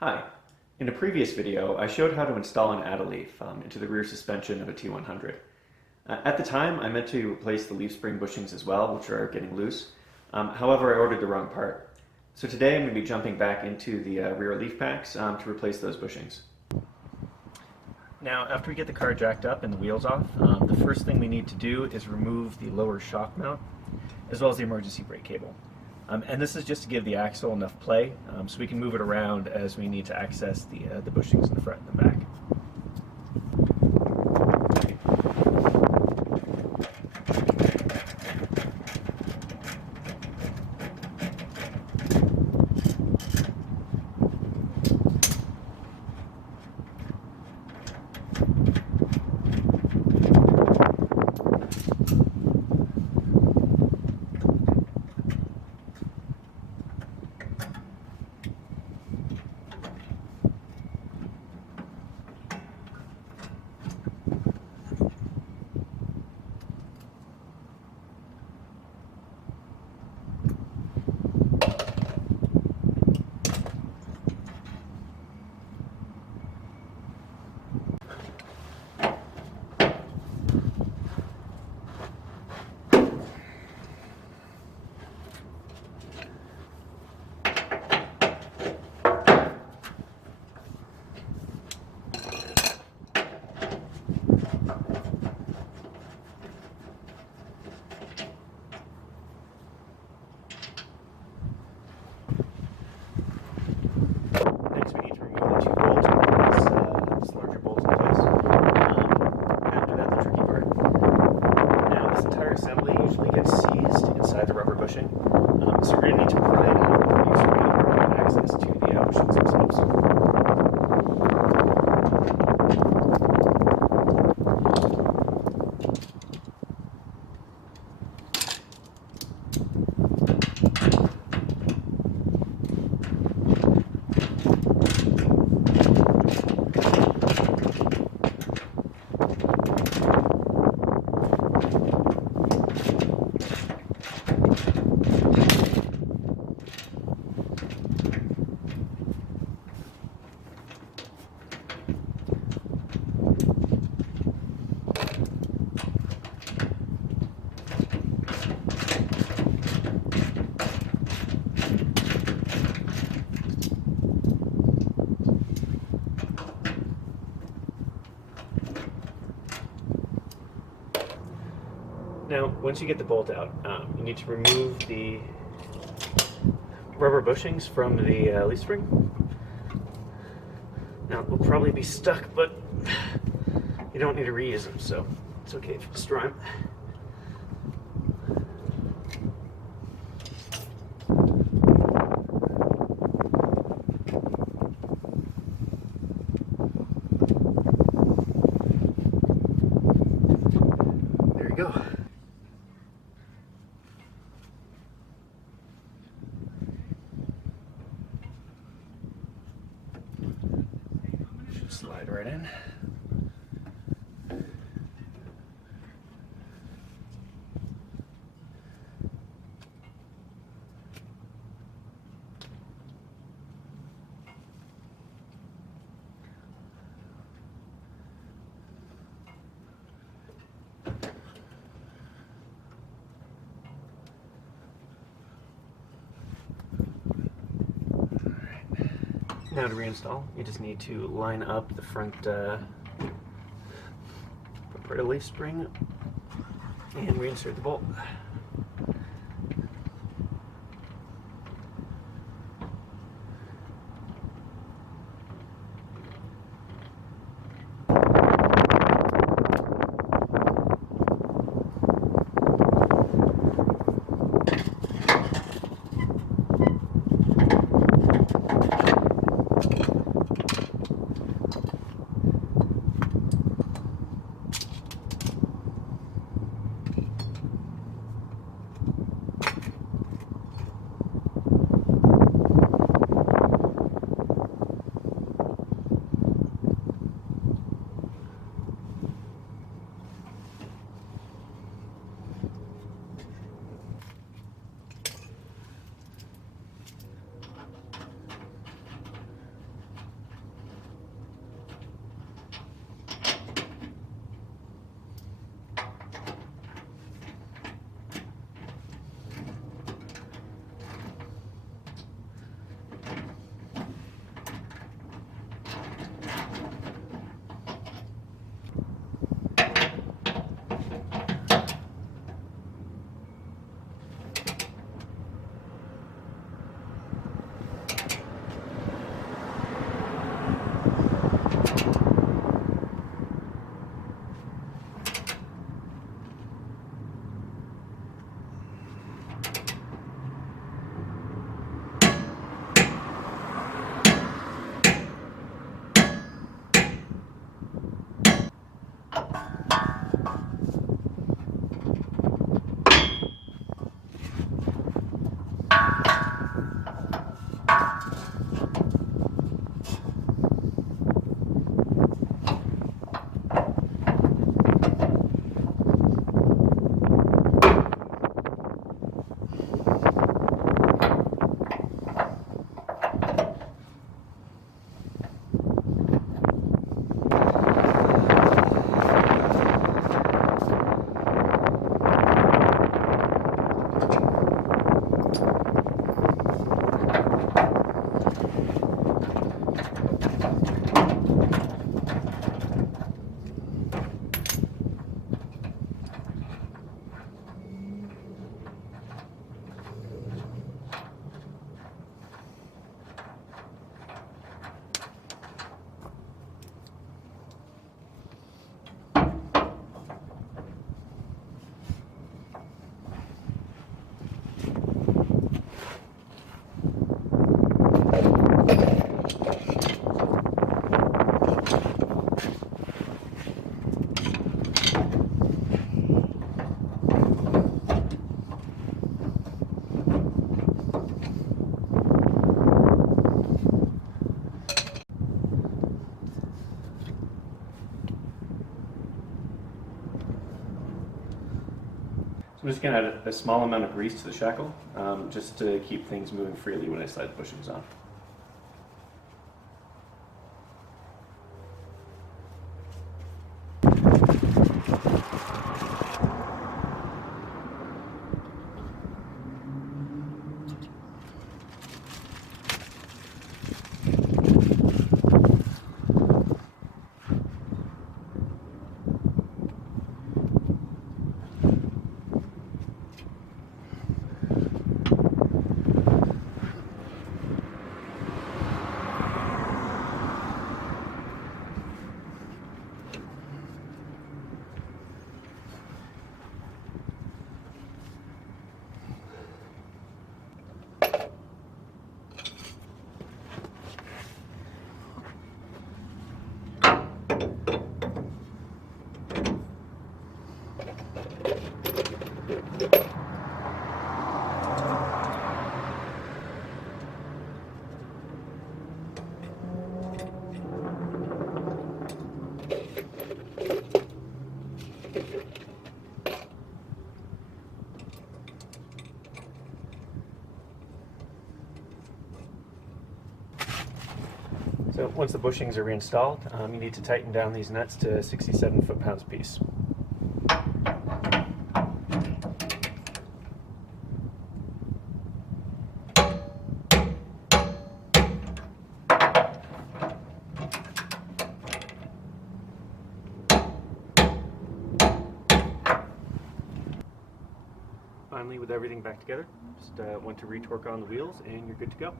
Hi. In a previous video, I showed how to install an add-a leaf into the rear suspension of a T100. At the time, I meant to replace the leaf spring bushings as well, which are getting loose. However, I ordered the wrong part. So today I'm going to be jumping back into the rear leaf packs to replace those bushings. Now, after we get the car jacked up and the wheels off, the first thing we need to do is remove the lower shock mount, as well as the emergency brake cable. And this is just to give the axle enough play, so we can move it around as we need to access the bushings in the front and the back. The rubber bushing. So we're going to need to pry it out of the user to get access to the bushings themselves. Now, once you get the bolt out, you need to remove the rubber bushings from the leaf spring. Now, they'll probably be stuck, but you don't need to reuse them, so it's okay if you destroy them. There you go. Slide right in. Now to reinstall, you just need to line up the front part of the leaf spring and reinsert the bolt. I'm just going to add a small amount of grease to the shackle, just to keep things moving freely when I slide the bushings on. So once the bushings are reinstalled, you need to tighten down these nuts to 67 foot-pounds apiece. Finally, with everything back together, just want to re-torque on the wheels and you're good to go.